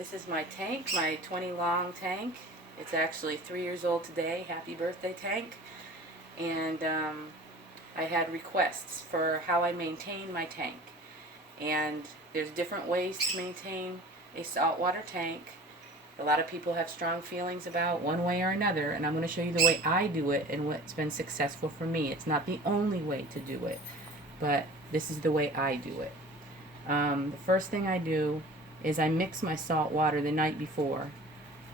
This is my tank, my 20 long tank. It's actually 3 years old today. Happy birthday, tank. And I had requests for how I maintain my tank. And there's different ways to maintain a saltwater tank. A lot of people have strong feelings about one way or another, and I'm going to show you the way I do it and what's been successful for me. It's not the only way to do it, but this is the way I do it. The first thing I do is I mix my salt water the night before.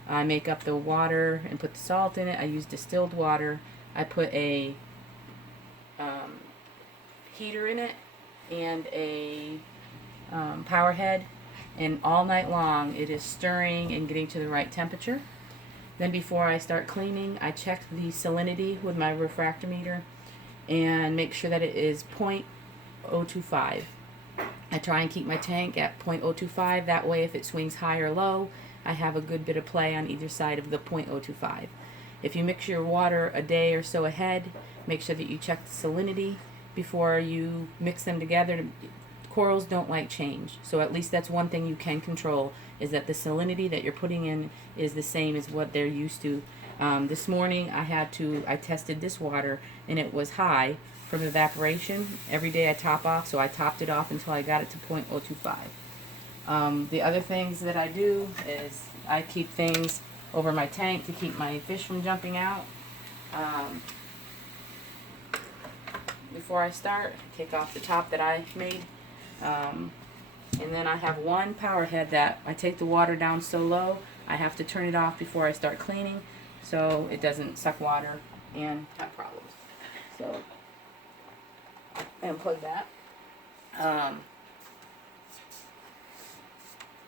I make up the water and put the salt in it. I use distilled water. I put a heater in it and a power head, and all night long it is stirring and getting to the right temperature. Then before I start cleaning, I check the salinity with my refractometer and make sure that it is 0.025. I try and keep my tank at 0.025. That way if it swings high or low, I have a good bit of play on either side of the 0.025. If you mix your water a day or so ahead, make sure that you check the salinity before you mix them together. Corals don't like change, so at least that's one thing you can control, is that the salinity that you're putting in is the same as what they're used to. This morning I tested this water and it was high from evaporation. Every day I top off, so I topped it off until I got it to 0.025. The other things that I do is I keep things over my tank to keep my fish from jumping out. Before I start, I take off the top that I made. And then I have one power head that I take the water down so low I have to turn it off before I start cleaning so it doesn't suck water and have problems. So I unplug that.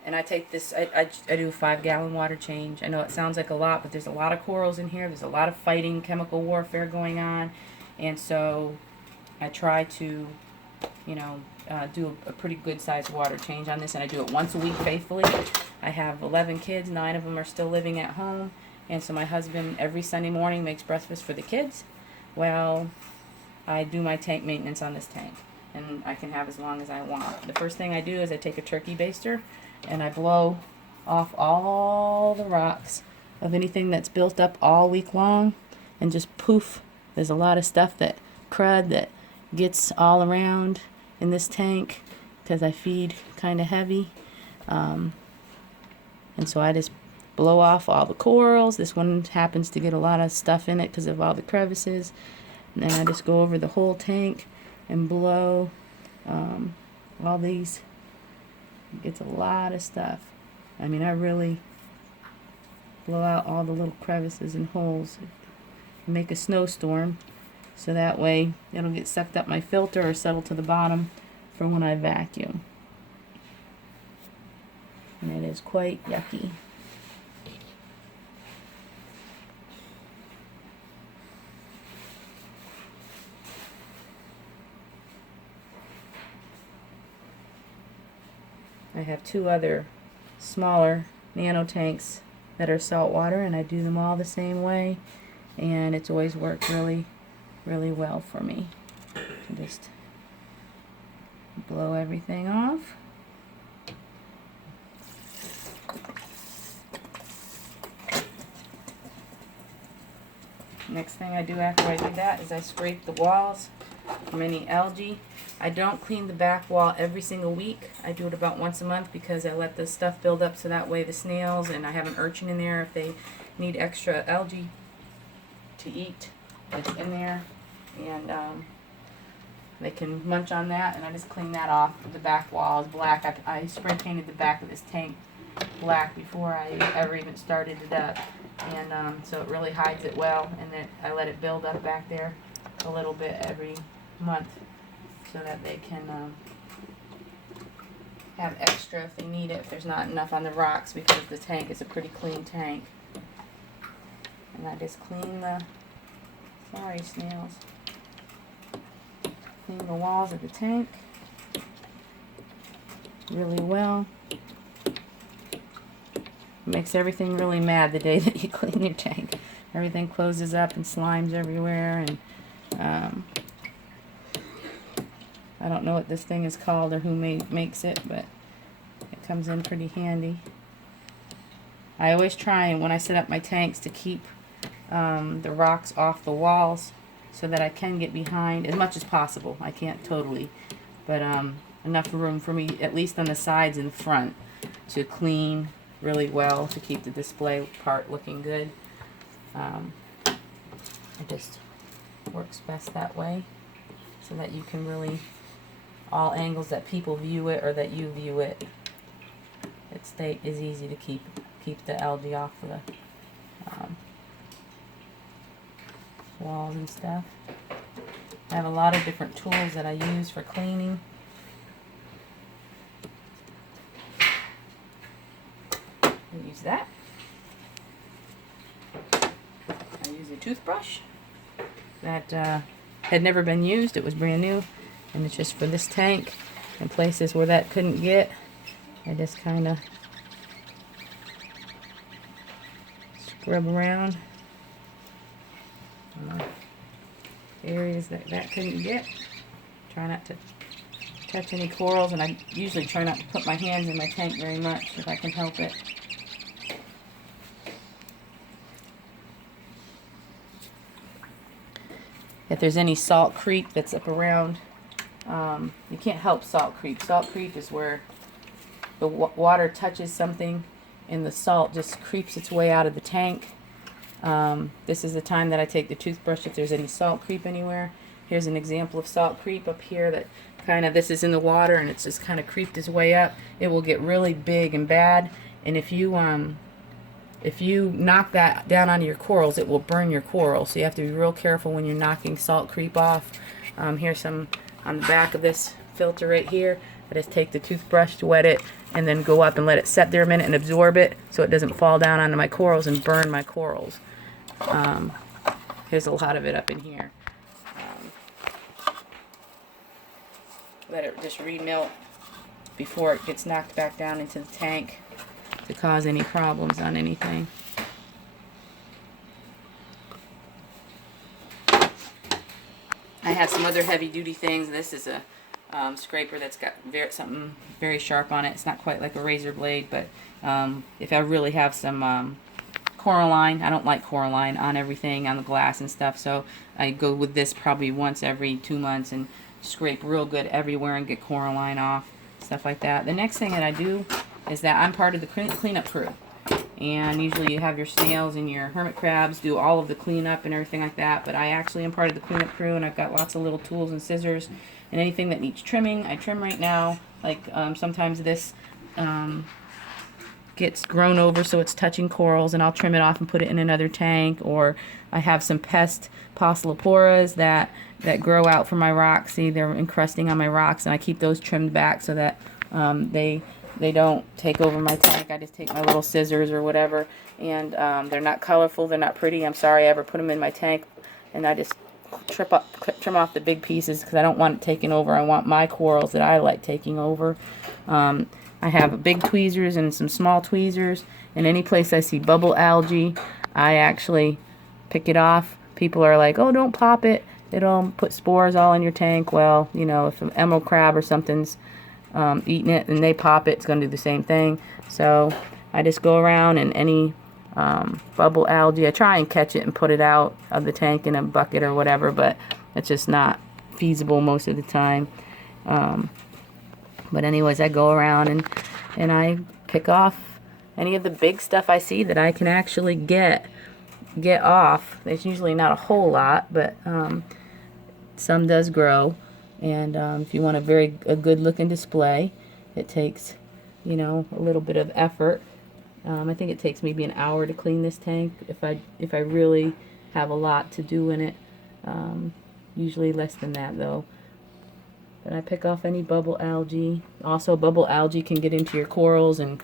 And I take this, I do a 5-gallon water change. I know it sounds like a lot, but there's a lot of corals in here. There's a lot of fighting, chemical warfare going on. And so I try to, do a pretty good sized water change on this, and I do it once a week faithfully. I have 11 kids, 9 of them are still living at home, and so my husband every Sunday morning makes breakfast for the kids. Well, I do my tank maintenance on this tank, and I can have as long as I want. The first thing I do is I take a turkey baster and I blow off all the rocks of anything that's built up all week long, and just poof, there's a lot of stuff, that crud that gets all around in this tank because I feed kind of heavy, and so I just blow off all the corals. This one happens to get a lot of stuff in it because of all the crevices, and then I just go over the whole tank and blow all these. It gets a lot of stuff. I mean, I really blow out all the little crevices and holes and make a snowstorm. So that way it'll get sucked up my filter or settle to the bottom for when I vacuum. And it is quite yucky. I have 2 other smaller nano tanks that are saltwater, and I do them all the same way, and it's always worked really well for me. Just blow everything off. Next thing I do after I do that is I scrape the walls from any algae. I don't clean the back wall every single week. I do it about once a month because I let the stuff build up, so that way the snails, and I have an urchin in there if they need extra algae to eat, it's in there, and they can munch on that, and I just clean that off. The back wall is black. I spray painted the back of this tank black before I ever even started it up, and so it really hides it well, and then I let it build up back there a little bit every month so that they can have extra if they need it, if there's not enough on the rocks, because the tank is a pretty clean tank. And I just clean the, sorry snails, clean the walls of the tank really well. It makes everything really mad the day that you clean your tank. Everything closes up and slimes everywhere, and I don't know what this thing is called or who makes it, but it comes in pretty handy. I always try, when I set up my tanks, to keep the rocks off the walls so that I can get behind as much as possible. I can't totally, but enough room for me, at least on the sides and front, to clean really well to keep the display part looking good. It just works best that way, so that you can really, all angles that people view it or that you view it, it is easy to keep the algae off of the walls and stuff. I have a lot of different tools that I use for cleaning. I use that. I use a toothbrush that had never been used. It was brand new, and it's just for this tank and places where that couldn't get. I just kind of scrub around areas that couldn't get. Try not to touch any corals, and I usually try not to put my hands in my tank very much if I can help it. If there's any salt creep that's up around, you can't help salt creep. Salt creep is where the water touches something and the salt just creeps its way out of the tank. This is the time that I take the toothbrush if there's any salt creep anywhere. Here's an example of salt creep up here that kind of, this is in the water and it's just kind of creeped its way up. It will get really big and bad, and if you knock that down onto your corals, it will burn your coral. So you have to be real careful when you're knocking salt creep off. Here's some on the back of this filter right here. I just take the toothbrush to wet it and then go up and let it set there a minute and absorb it so it doesn't fall down onto my corals and burn my corals. Here's a lot of it up in here. Let it just remelt before it gets knocked back down into the tank to cause any problems on anything. I have some other heavy duty things. This is a scraper that's got something very sharp on it. It's not quite like a razor blade, but if I really have some coralline, I don't like coralline on everything, on the glass and stuff, so I go with this probably once every 2 months and scrape real good everywhere and get coralline off, stuff like that. The next thing that I do is that I'm part of the cleanup crew, and usually you have your snails and your hermit crabs do all of the cleanup and everything like that, but I actually am part of the cleanup crew, and I've got lots of little tools and scissors, and anything that needs trimming I trim right now. Like sometimes this gets grown over so it's touching corals, and I'll trim it off and put it in another tank. Or I have some pest Poeciloporas that grow out from my rocks. See, they're encrusting on my rocks, and I keep those trimmed back so that they don't take over my tank. I just take my little scissors or whatever, and they're not colorful, they're not pretty. I'm sorry I ever put them in my tank, and I just trim off the big pieces because I don't want it taking over. I want my corals that I like taking over. I have big tweezers and some small tweezers, and any place I see bubble algae, I actually pick it off. People are like, oh, don't pop it, it'll put spores all in your tank. Well, you know, if an emerald crab or something's eating it and they pop it, it's going to do the same thing. So I just go around, and any bubble algae, I try and catch it and put it out of the tank in a bucket or whatever, but it's just not feasible most of the time. But anyways, I go around and I pick off any of the big stuff I see that I can actually get off. There's usually not a whole lot, but some does grow. And if you want a good looking display, it takes, you know, a little bit of effort. I think it takes maybe an hour to clean this tank if I really have a lot to do in it. Usually less than that though. But I pick off any bubble algae. Also, bubble algae can get into your corals and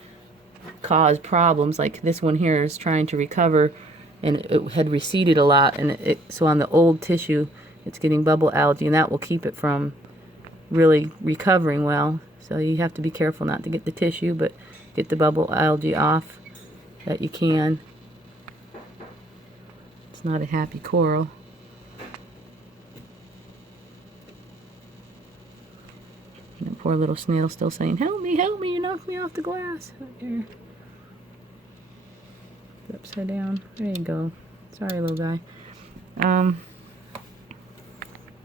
cause problems. Like this one here is trying to recover, and it had receded a lot, and so on the old tissue it's getting bubble algae, and that will keep it from really recovering well. So you have to be careful not to get the tissue, but get the bubble algae off that you can. It's not a happy coral. And the poor little snail still saying, help me, you knocked me off the glass. Right here. Upside down. There you go. Sorry, little guy.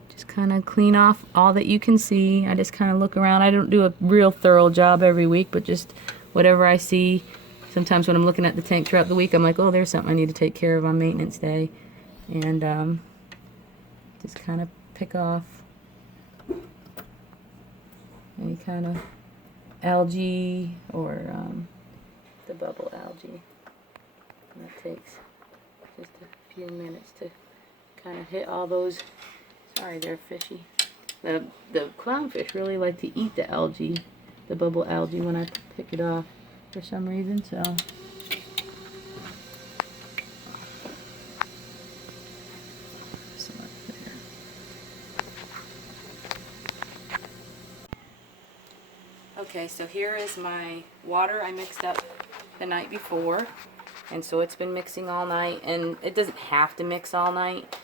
Just kind of clean off all that you can see. I just kind of look around. I don't do a real thorough job every week, but just whatever I see. Sometimes when I'm looking at the tank throughout the week, I'm like, oh, there's something I need to take care of on maintenance day. And just kind of pick off any kind of algae or the bubble algae. And that takes just a few minutes to kind of hit all those. Sorry, they're fishy. The clownfish really like to eat the algae, the bubble algae, when I pick it off for some reason. So okay, so here is my water I mixed up the night before, and so it's been mixing all night, and it doesn't have to mix all night.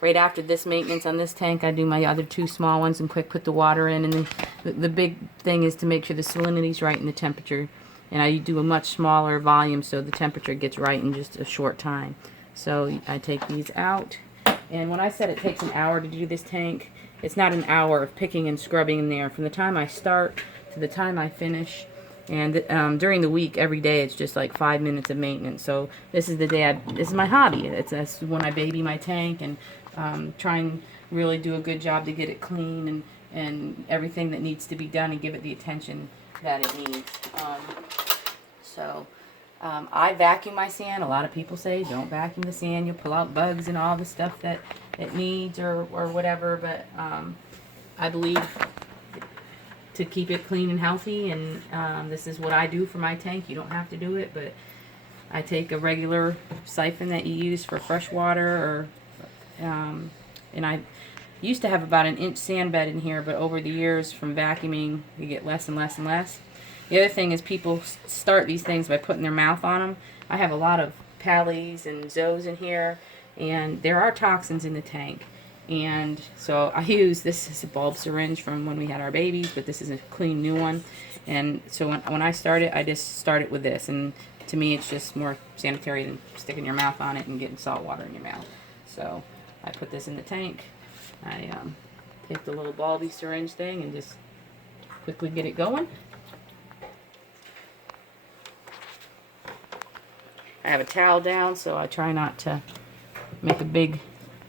Right after this maintenance on this tank, I do my other two small ones and quick put the water in, and then the big thing is to make sure the salinity's right and the temperature, and I do a much smaller volume so the temperature gets right in just a short time. So I take these out, and when I said it takes an hour to do this tank, it's not an hour of picking and scrubbing in there. From the time I start to the time I finish, and during the week, every day, it's just like 5 minutes of maintenance. So this is the day this is my hobby. That's when I baby my tank and try and really do a good job to get it clean and everything that needs to be done and give it the attention that it needs. I vacuum my sand. A lot of people say don't vacuum the sand. You'll pull out bugs and all the stuff that it needs or whatever. But I believe to keep it clean and healthy, and this is what I do for my tank. You don't have to do it, but I take a regular siphon that you use for fresh water, or and I used to have about an inch sand bed in here, but over the years from vacuuming, you get less and less and less. The other thing is people start these things by putting their mouth on them. I have a lot of pallies and zoes in here, and there are toxins in the tank. And so I use, this is a bulb syringe from when we had our babies, but this is a clean new one. And so when I start it, I just start it with this. And to me, it's just more sanitary than sticking your mouth on it and getting salt water in your mouth. So I put this in the tank. I take the little bulby syringe thing and just quickly get it going. I have a towel down, so I try not to make a big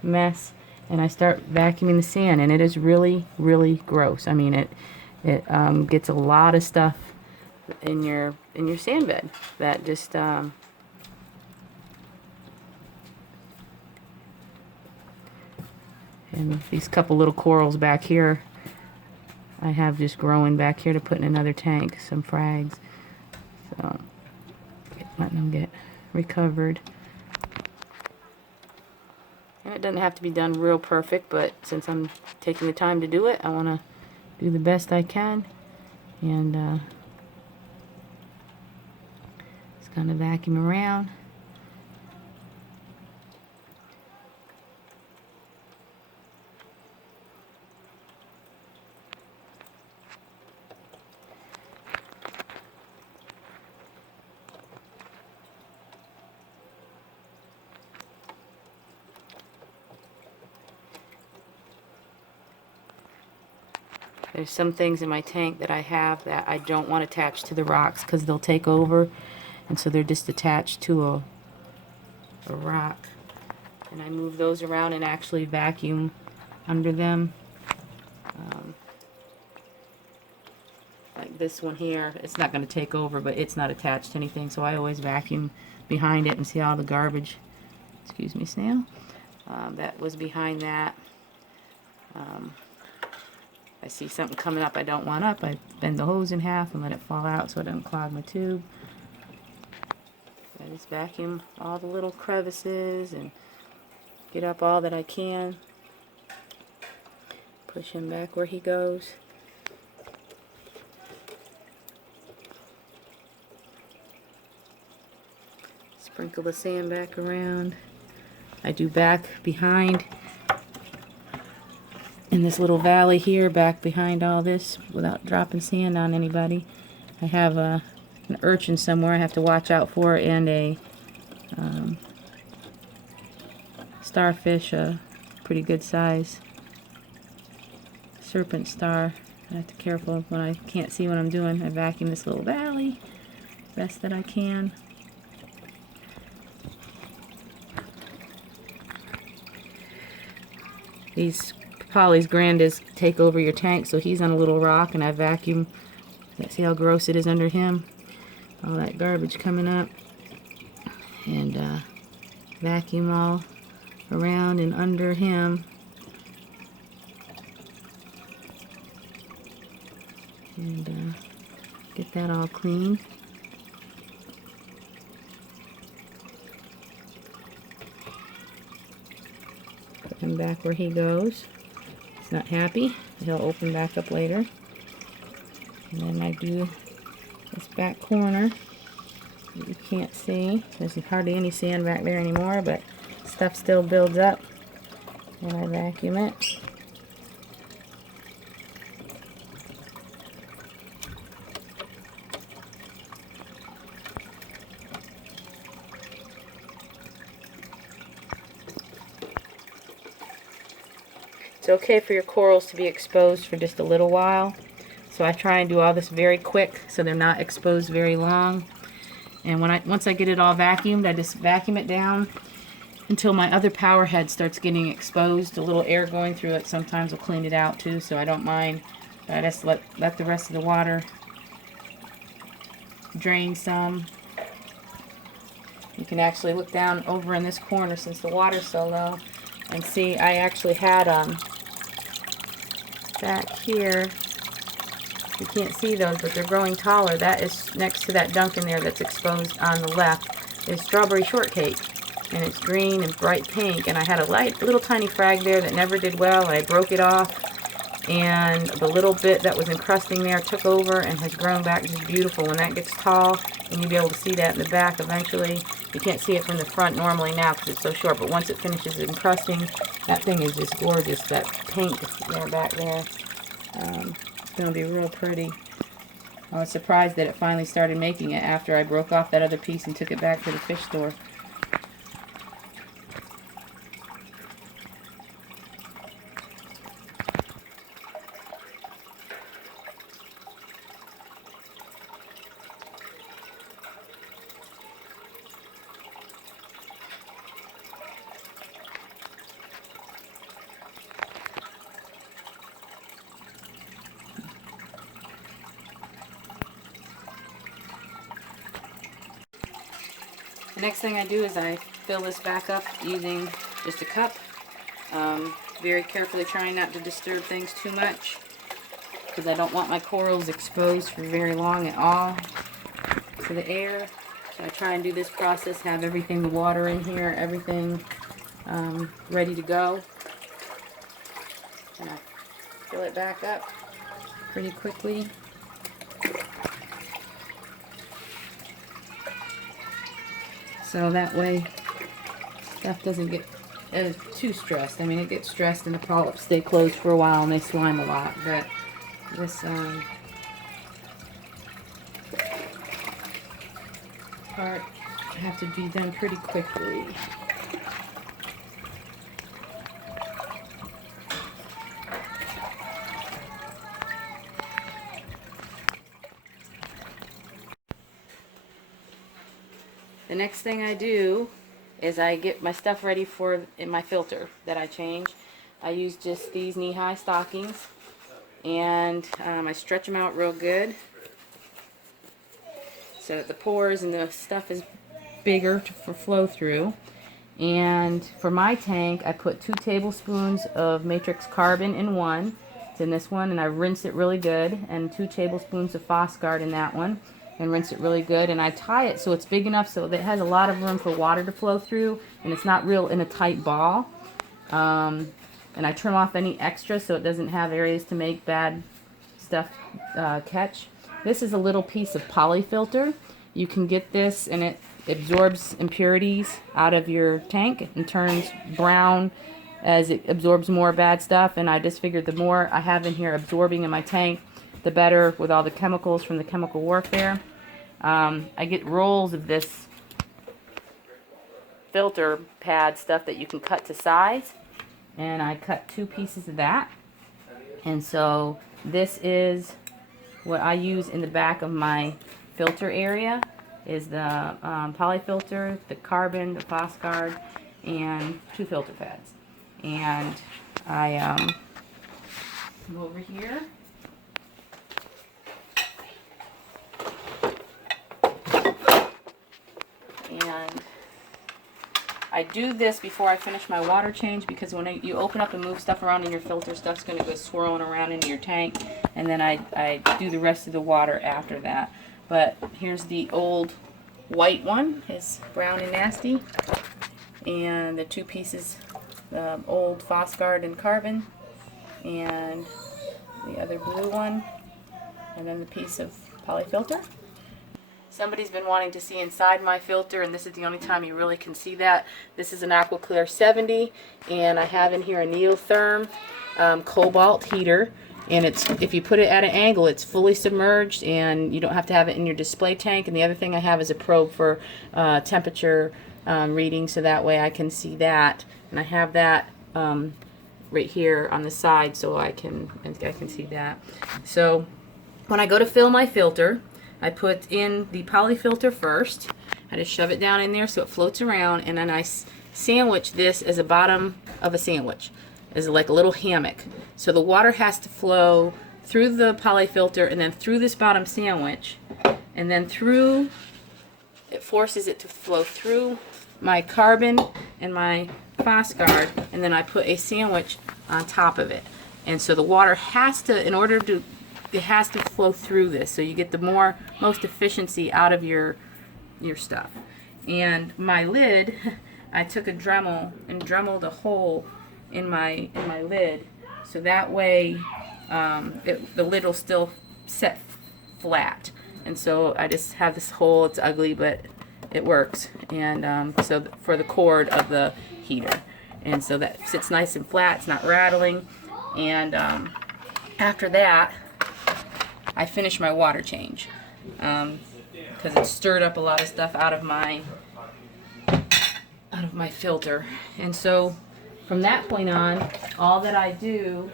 mess. And I start vacuuming the sand, and it is really, really gross. I mean, it gets a lot of stuff in your sand bed that just and these couple little corals back here I have just growing back here to put in another tank, some frags. So letting them get recovered. And it doesn't have to be done real perfect, but since I'm taking the time to do it, I want to do the best I can. And just kind of vacuum around. There's some things in my tank that I have that I don't want attached to the rocks because they'll take over, and so they're just attached to a rock. And I move those around and actually vacuum under them. Like this one here, it's not going to take over, but it's not attached to anything, so I always vacuum behind it and see all the garbage. Excuse me, snail. That was behind that. I see something coming up I don't want up, I bend the hose in half and let it fall out so it doesn't clog my tube. I just vacuum all the little crevices and get up all that I can. Push him back where he goes. Sprinkle the sand back around. I do back behind in this little valley here, back behind all this, without dropping sand on anybody. I have an urchin somewhere I have to watch out for, and a starfish, a pretty good size serpent star. I have to be careful when I can't see what I'm doing. I vacuum this little valley best that I can. These Polly's grandas take over your tank, so he's on a little rock, and I vacuum. See how gross it is under him? All that garbage coming up. And vacuum all around and under him. And get that all clean. Put him back where he goes. He's not happy. He'll open back up later. And then I do this back corner that you can't see. There's hardly any sand back there anymore, but stuff still builds up. And I vacuum it. It's okay for your corals to be exposed for just a little while. So I try and do all this very quick so they're not exposed very long. And once I get it all vacuumed, I just vacuum it down until my other power head starts getting exposed. A little air going through it sometimes will clean it out too, so I don't mind. I just let the rest of the water drain some. You can actually look down over in this corner since the water's so low and see I actually had back here, you can't see those, but they're growing taller. That is next to that dunk in there that's exposed on the left is strawberry shortcake, and it's green and bright pink. And I had a little tiny frag there that never did well, and I broke it off, and the little bit that was encrusting there took over and has grown back just beautiful. When that gets tall, and you'll be able to see that in the back eventually. You can't see it from the front normally now because it's so short, but once it finishes encrusting, that thing is just gorgeous. That pink there back there. It's going to be real pretty. I was surprised that it finally started making it after I broke off that other piece and took it back to the fish store. The next thing I do is I fill this back up using just a cup. Very carefully trying not to disturb things too much because I don't want my corals exposed for very long at all to the air. So I try and do this process, have everything, the water in here, everything ready to go. And I fill it back up pretty quickly. So that way stuff doesn't get too stressed. I mean, it gets stressed and the polyps stay closed for a while and they slime a lot. But this part have to be done pretty quickly. The next thing I do is I get my stuff ready in my filter that I change. I use just these knee-high stockings, and I stretch them out real good so that the pores and the stuff is bigger for flow through. And for my tank, I put 2 tablespoons of matrix carbon in one. It's in this one, and I rinse it really good, and 2 tablespoons of Phosgard in that one. And rinse it really good, and I tie it so it's big enough so that it has a lot of room for water to flow through, and it's not real in a tight ball. And I trim off any extra so it doesn't have areas to make bad stuff catch. This is a little piece of polyfilter. You can get this, and it absorbs impurities out of your tank and turns brown as it absorbs more bad stuff. And I just figured the more I have in here absorbing in my tank, the better with all the chemicals from the chemical warfare. I get rolls of this filter pad stuff that you can cut to size, and I cut 2 pieces of that. And so this is what I use in the back of my filter area, is the polyfilter, the carbon, the Foscard, and 2 filter pads. And I go over here. And I do this before I finish my water change, because when you open up and move stuff around in your filter, stuff's going to go swirling around into your tank. And then I do the rest of the water after that. But here's the old white one. It's brown and nasty. And the 2 pieces, the old Foscard and carbon. And the other blue one. And then the piece of polyfilter. Somebody's been wanting to see inside my filter, and this is the only time you really can see that. This is an AquaClear 70, and I have in here a Neotherm cobalt heater. And it's, if you put it at an angle, it's fully submerged, and you don't have to have it in your display tank. And the other thing I have is a probe for temperature reading, so that way I can see that. And I have that right here on the side, so I can see that. So when I go to fill my filter, I put in the polyfilter first. I just shove it down in there so it floats around, and then I sandwich this as a bottom of a sandwich, as like a little hammock. So the water has to flow through the polyfilter and then through this bottom sandwich, and then through, it forces it to flow through my carbon and my Foscard, and then I put a sandwich on top of it. And so the water has to, in order to, it has to flow through this, so you get the most efficiency out of your stuff. And my lid, I took a Dremel and dremeled a hole in my lid, so that way the lid will still set flat. And so I just have this hole. It's ugly, but it works. And so for the cord of the heater, and so that sits nice and flat. It's not rattling. And after that, I finish my water change, because it stirred up a lot of stuff out of my filter. And so from that point on, all that I do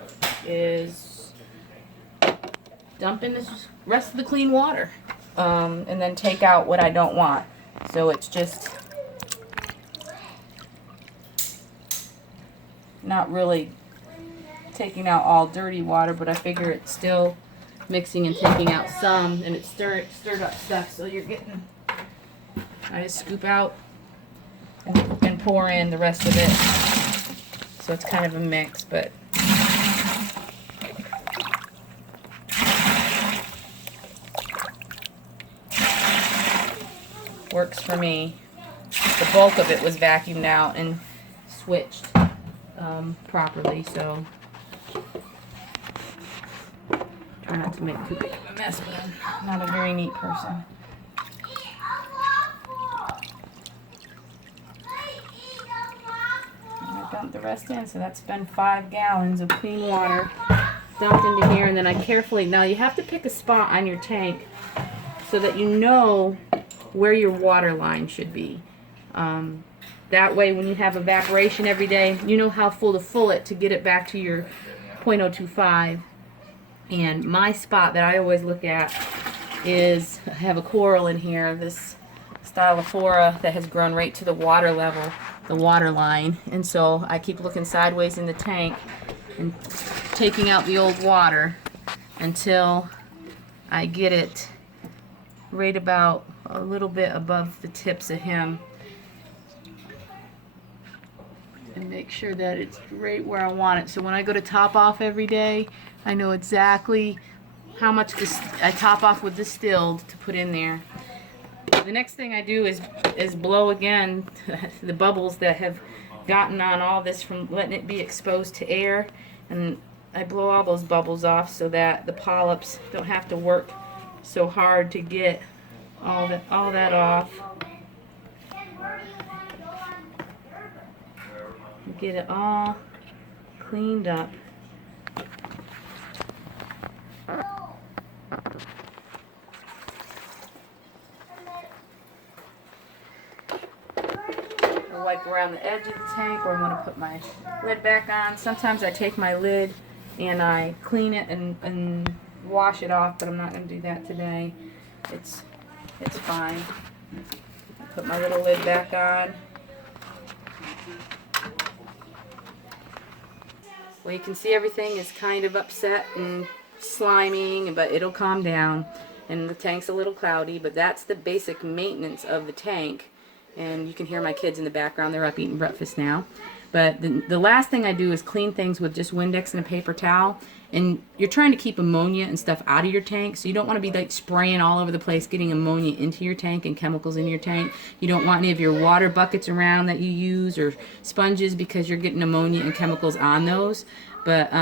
is dump in the rest of the clean water, and then take out what I don't want. So it's just not really taking out all dirty water, but I figure it's still mixing and taking out some, and it stirred up stuff. So you're getting, I just scoop out and pour in the rest of it. So it's kind of a mix, but works for me. The bulk of it was vacuumed out and switched properly, so try not to make too big of a mess, but I'm not a very neat person. And I dumped the rest in, so that's been 5 gallons of clean water dumped into here. And then I carefully, now you have to pick a spot on your tank so that you know where your water line should be. That way when you have evaporation every day, you know how full to fill it to get it back to your 0.025. And my spot that I always look at is, I have a coral in here, this stylophora that has grown right to the water level, the water line. And so I keep looking sideways in the tank and taking out the old water until I get it right about a little bit above the tips of him, and make sure that it's right where I want it. So when I go to top off every day, I know exactly how much I top off with distilled to put in there. The next thing I do is blow again the bubbles that have gotten on all this from letting it be exposed to air, and I blow all those bubbles off so that the polyps don't have to work so hard to get all that off. Get it all cleaned up. like around the edge of the tank where I'm going to put my lid back on. Sometimes I take my lid and I clean it and wash it off, but I'm not going to do that today. It's fine. Put my little lid back on. Well, you can see everything is kind of upset and sliming, but it'll calm down. And the tank's a little cloudy, but that's the basic maintenance of the tank. And you can hear my kids in the background. They're up eating breakfast now. But the last thing I do is clean things with just Windex and a paper towel. And you're trying to keep ammonia and stuff out of your tank, so you don't want to be like spraying all over the place, getting ammonia into your tank and chemicals in your tank. You don't want any of your water buckets around that you use or sponges because you're getting ammonia and chemicals on those. But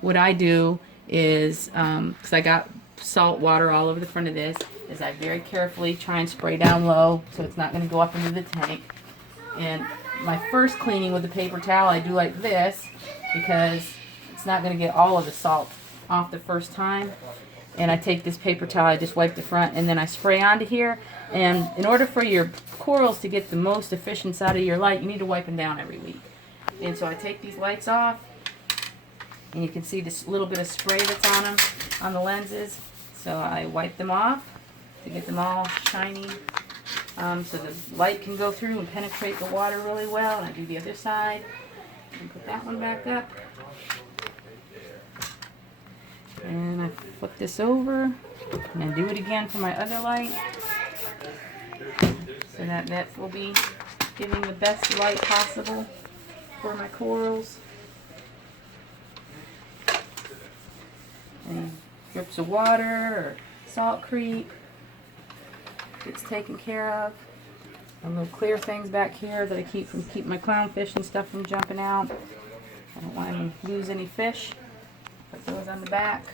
what I do is, because I got salt water all over the front of this, is I very carefully try and spray down low so it's not going to go up into the tank. And my first cleaning with the paper towel, I do like this because it's not going to get all of the salt off the first time. And I take this paper towel, I just wipe the front, and then I spray onto here. And in order for your corals to get the most efficiency out of your light, you need to wipe them down every week. And so I take these lights off, and you can see this little bit of spray that's on them, on the lenses. So I wipe them off to get them all shiny, so the light can go through and penetrate the water really well. And I do the other side, and put that one back up. And I flip this over, and I do it again for my other light, so that will be giving the best light possible for my corals. Any drips of water or salt creep gets taken care of. And little clear things back here that I keep my clownfish and stuff from jumping out. I don't want to lose any fish. Put those on the back.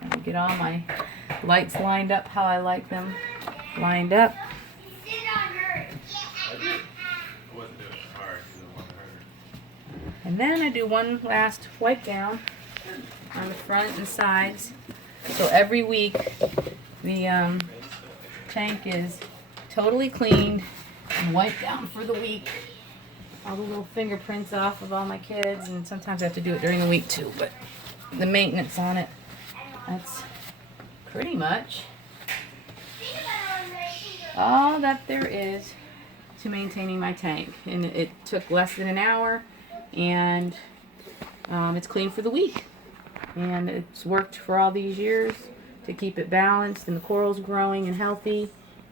And get all my lights lined up how I like them lined up. And then I do one last wipe down on the front and sides. So every week the tank is totally cleaned and wiped down for the week. All the little fingerprints off of all my kids, and sometimes I have to do it during the week too, but the maintenance on it, that's pretty much all that there is to maintaining my tank. And it took less than an hour, and it's clean for the week. And it's worked for all these years to keep it balanced and the corals growing and healthy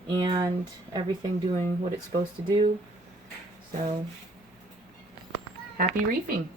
and everything doing what it's supposed to do. So, happy reefing.